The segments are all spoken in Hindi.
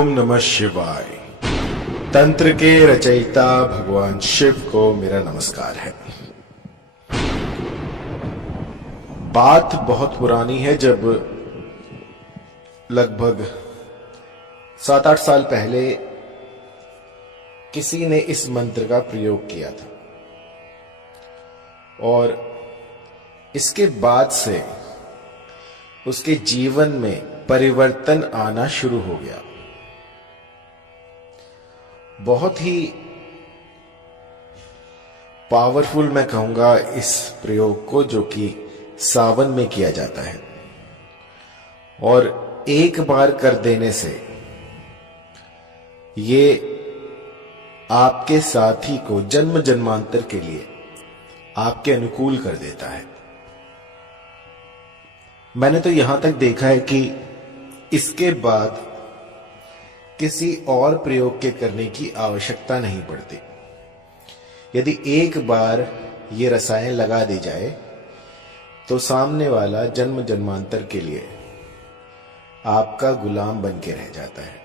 ओम नमः शिवाय। तंत्र के रचयिता भगवान शिव को मेरा नमस्कार है। बात बहुत पुरानी है, जब लगभग 7-8 साल पहले किसी ने इस मंत्र का प्रयोग किया था और इसके बाद से उसके जीवन में परिवर्तन आना शुरू हो गया। बहुत ही पावरफुल मैं कहूंगा इस प्रयोग को, जो कि सावन में किया जाता है और एक बार कर देने से ये आपके साथी को जन्म जन्मांतर के लिए आपके अनुकूल कर देता है। मैंने तो यहां तक देखा है कि इसके बाद किसी और प्रयोग के करने की आवश्यकता नहीं पड़ती। यदि एक बार ये रसायन लगा दी जाए तो सामने वाला जन्म जन्मांतर के लिए आपका गुलाम बन के रह जाता है।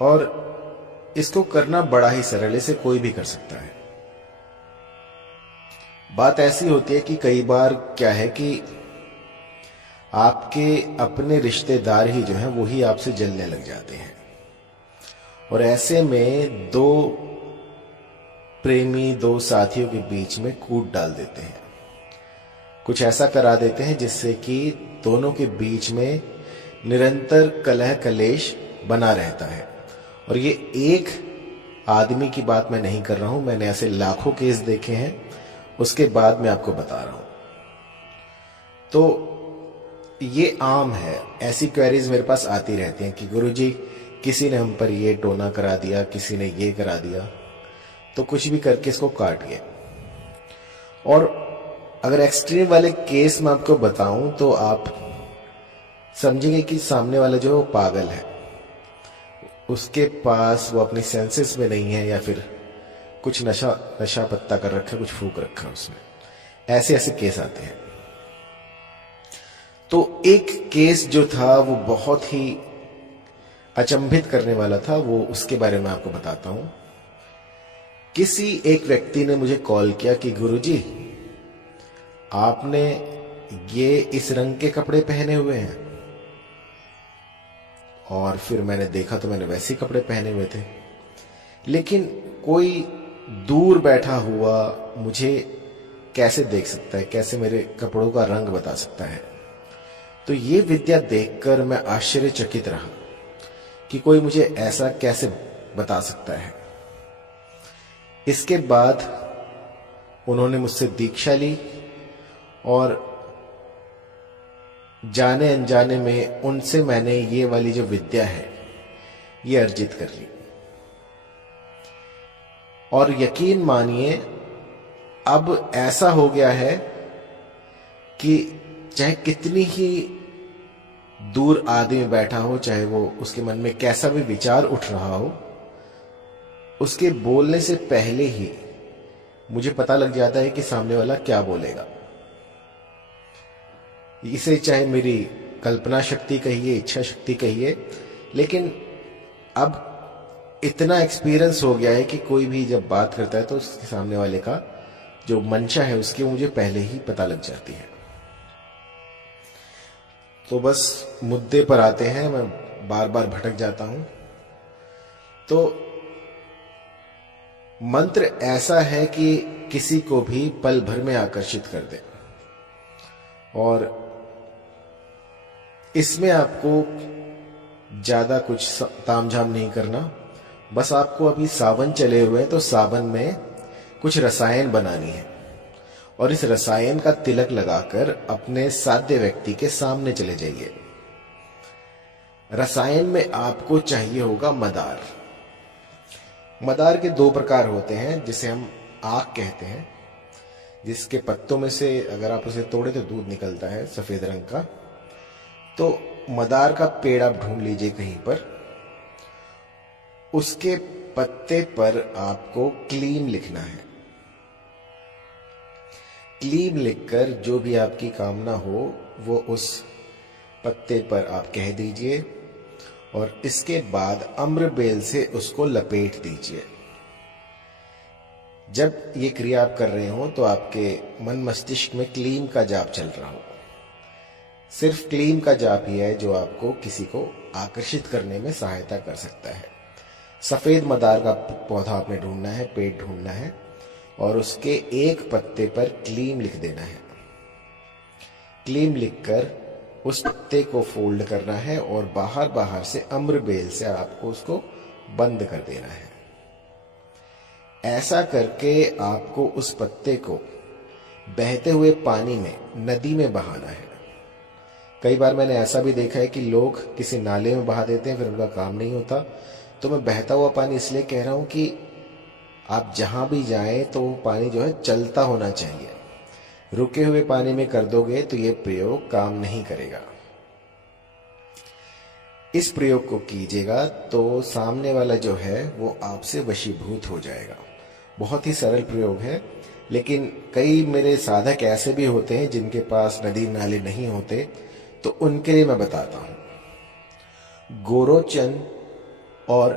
और इसको करना बड़ा ही सरल, इसे कोई भी कर सकता है। बात ऐसी होती है कि कई बार क्या है कि आपके अपने रिश्तेदार ही जो हैं वो ही आपसे जलने लग जाते हैं और ऐसे में दो प्रेमी, दो साथियों के बीच में कूट डाल देते हैं। कुछ ऐसा करा देते हैं जिससे कि दोनों के बीच में निरंतर कलह कलेश बना रहता है। और ये एक आदमी की बात मैं नहीं कर रहा हूं, मैंने ऐसे लाखों केस देखे हैं, उसके बाद मैं आपको बता रहा हूं। तो ये आम है, ऐसी क्वेरीज मेरे पास आती रहती हैं कि गुरुजी किसी ने हम पर ये टोना करा दिया, किसी ने ये करा दिया, तो कुछ भी करके इसको काट गए। और अगर एक्सट्रीम वाले केस में आपको बताऊं तो आप समझेंगे कि सामने वाला जो है वो पागल है, उसके पास वो अपनी सेंसेस में नहीं है, या फिर कुछ नशा पत्ता कर रखा है, कुछ फूक रखा है उसने। ऐसे ऐसे केस आते हैं। तो एक केस जो था वो बहुत ही अचंभित करने वाला था, वो उसके बारे में आपको बताता हूं। किसी एक व्यक्ति ने मुझे कॉल किया कि गुरुजी आपने ये इस रंग के कपड़े पहने हुए हैं, और फिर मैंने देखा तो मैंने वैसे ही कपड़े पहने हुए थे, लेकिन कोई दूर बैठा हुआ मुझे कैसे देख सकता है, कैसे मेरे कपड़ों का रंग बता सकता है। तो ये विद्या देखकर मैं आश्चर्यचकित रहा कि कोई मुझे ऐसा कैसे बता सकता है। इसके बाद उन्होंने मुझसे दीक्षा ली और जाने अनजाने में उनसे मैंने ये वाली जो विद्या है ये अर्जित कर ली। और यकीन मानिए अब ऐसा हो गया है कि चाहे कितनी ही दूर आदमी बैठा हो, चाहे वो उसके मन में कैसा भी विचार उठ रहा हो, उसके बोलने से पहले ही मुझे पता लग जाता है कि सामने वाला क्या बोलेगा। इसे चाहे मेरी कल्पना शक्ति कहिए, इच्छा शक्ति कहिए, लेकिन अब इतना एक्सपीरियंस हो गया है कि कोई भी जब बात करता है तो उसके सामने वाले का जो मंशा है उसकी मुझे पहले ही पता लग जाती है। तो बस मुद्दे पर आते हैं, मैं बार बार भटक जाता हूं। तो मंत्र ऐसा है कि किसी को भी पल भर में आकर्षित कर दे, और इसमें आपको ज्यादा कुछ तामझाम नहीं करना। बस आपको अभी सावन चले हुए हैं तो सावन में कुछ रसायन बनानी है और इस रसायन का तिलक लगाकर अपने साध्य व्यक्ति के सामने चले जाइए। रसायन में आपको चाहिए होगा मदार। मदार के 2 प्रकार होते हैं, जिसे हम आक कहते हैं, जिसके पत्तों में से अगर आप उसे तोड़े तो दूध निकलता है सफेद रंग का। तो मदार का पेड़ आप ढूंढ लीजिए कहीं पर, उसके पत्ते पर आपको क्लीम लिखना है। क्लीम लिखकर जो भी आपकी कामना हो वो उस पत्ते पर आप कह दीजिए और इसके बाद अम्रबेल से उसको लपेट दीजिए। जब ये क्रिया आप कर रहे हो तो आपके मन मस्तिष्क में क्लीम का जाप चल रहा हो। सिर्फ क्लीम का जाप ही है जो आपको किसी को आकर्षित करने में सहायता कर सकता है। सफेद मदार का पौधा आपने ढूंढना है, पेड़ ढूंढना है और उसके एक पत्ते पर क्लीम लिख देना है। क्लीम लिखकर उस पत्ते को फोल्ड करना है और बाहर बाहर से अम्रबेल से आपको उसको बंद कर देना है। ऐसा करके आपको उस पत्ते को बहते हुए पानी में, नदी में बहाना है। कई बार मैंने ऐसा भी देखा है कि लोग किसी नाले में बहा देते हैं, फिर उनका काम नहीं होता। तो मैं बहता हुआ पानी इसलिए कह रहा हूं कि आप जहां भी जाएं तो वो पानी जो है चलता होना चाहिए। रुके हुए पानी में कर दोगे तो ये प्रयोग काम नहीं करेगा। इस प्रयोग को कीजिएगा तो सामने वाला जो है वो आपसे वशीभूत हो जाएगा। बहुत ही सरल प्रयोग है, लेकिन कई मेरे साधक ऐसे भी होते हैं जिनके पास नदी नाले नहीं होते, तो उनके लिए मैं बताता हूं। गोरोचन और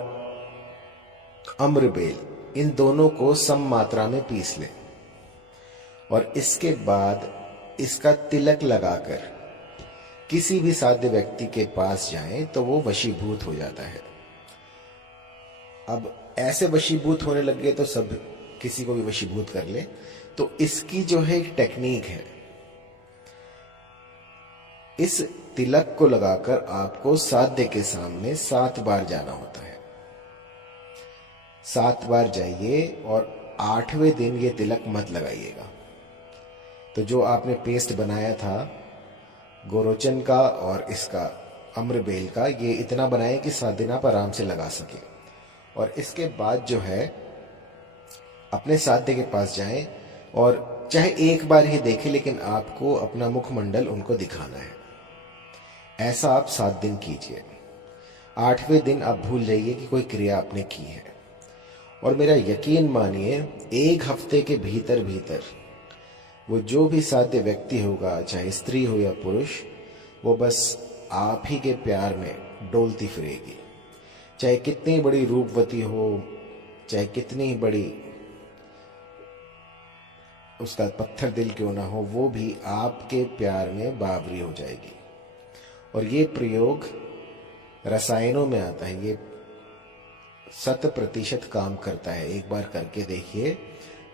अम्रबेल, इन दोनों को सम मात्रा में पीस लें और इसके बाद इसका तिलक लगाकर किसी भी साध्य व्यक्ति के पास जाएं तो वो वशीभूत हो जाता है। अब ऐसे वशीभूत होने लग गए तो सब किसी को भी वशीभूत कर ले। तो इसकी जो है एक टेक्निक है। इस तिलक को लगाकर आपको साध्य के सामने 7 बार जाना होता है। 7 बार जाइए और 8वें दिन ये तिलक मत लगाइएगा। तो जो आपने पेस्ट बनाया था गोरोचन का और इसका अम्रबेल का, ये इतना बनाए कि 7 दिन आप आराम से लगा सके। और इसके बाद जो है अपने साध्य के पास जाएं और चाहे एक बार ही देखें, लेकिन आपको अपना मुखमंडल उनको दिखाना है। ऐसा आप 7 दिन कीजिए। 8वें दिन आप भूल जाइए कि कोई क्रिया आपने की है। और मेरा यकीन मानिए 1 हफ्ते के भीतर भीतर वो जो भी साध्य व्यक्ति होगा, चाहे स्त्री हो या पुरुष, वो बस आप ही के प्यार में डोलती फिरेगी। चाहे कितनी बड़ी रूपवती हो, चाहे कितनी बड़ी उसका पत्थर दिल क्यों ना हो, वो भी आपके प्यार में बावरी हो जाएगी। और ये प्रयोग रसायनों में आता है, ये 100% काम करता है। एक बार करके देखिए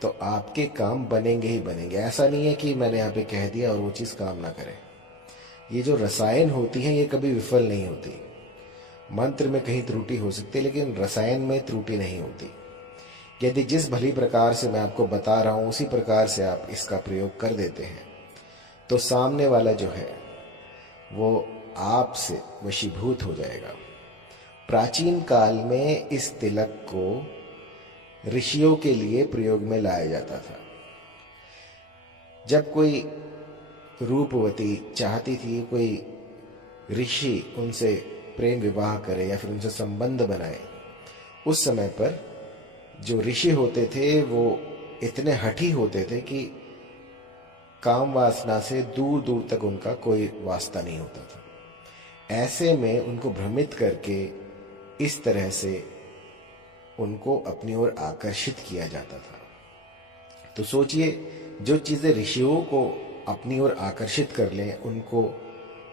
तो आपके काम बनेंगे ही बनेंगे। ऐसा नहीं है कि मैंने यहाँ पे कह दिया और वो चीज काम ना करे। ये जो रसायन होती है ये कभी विफल नहीं होती। मंत्र में कहीं त्रुटि हो सकती है, लेकिन रसायन में त्रुटि नहीं होती। यदि जिस भली प्रकार से मैं आपको बता रहा हूं उसी प्रकार से आप इसका प्रयोग कर देते हैं तो सामने वाला जो है वो आपसे वशीभूत हो जाएगा। प्राचीन काल में इस तिलक को ऋषियों के लिए प्रयोग में लाया जाता था। जब कोई रूपवती चाहती थी कोई ऋषि उनसे प्रेम विवाह करे या फिर उनसे संबंध बनाए, उस समय पर जो ऋषि होते थे वो इतने हठी होते थे कि काम वासना से दूर दूर तक उनका कोई वास्ता नहीं होता था। ऐसे में उनको भ्रमित करके इस तरह से उनको अपनी ओर आकर्षित किया जाता था। तो सोचिए, जो चीजें ऋषियों को अपनी ओर आकर्षित कर लें, उनको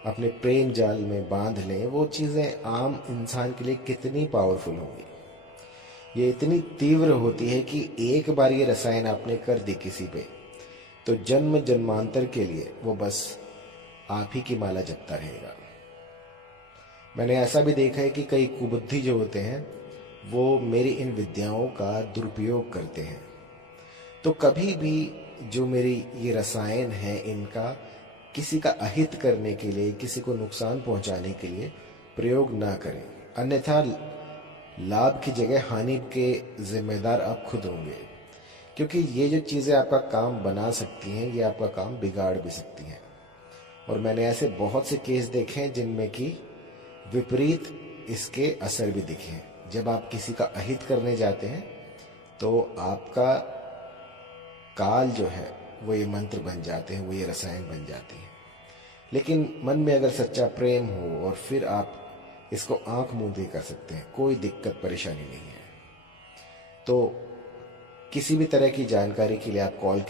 अपने प्रेम जाल में बांध लें, वो चीजें आम इंसान के लिए कितनी पावरफुल होंगी। ये इतनी तीव्र होती है कि एक बार ये रसायन आपने कर दी किसी पे तो जन्म जन्मांतर के लिए वो बस आप ही की माला जपता रहेगा। मैंने ऐसा भी देखा है कि कई कुबुद्धि जो होते हैं वो मेरी इन विद्याओं का दुरुपयोग करते हैं। तो कभी भी जो मेरी ये रसायन है इनका किसी का अहित करने के लिए, किसी को नुकसान पहुंचाने के लिए प्रयोग ना करें, अन्यथा लाभ की जगह हानि के जिम्मेदार आप खुद होंगे। क्योंकि ये जो चीजें आपका काम बना सकती हैं ये आपका काम बिगाड़ भी सकती हैं। और मैंने ऐसे बहुत से केस देखे हैं जिनमें कि विपरीत इसके असर भी दिखे हैं। जब आप किसी का अहित करने जाते हैं तो आपका काल जो है वो ये मंत्र बन जाते हैं, वो ये रसायन बन जाते हैं। लेकिन मन में अगर सच्चा प्रेम हो और फिर आप इसको आंख मूंदे कर सकते हैं, कोई दिक्कत परेशानी नहीं है। तो किसी भी तरह की जानकारी के लिए आप कॉल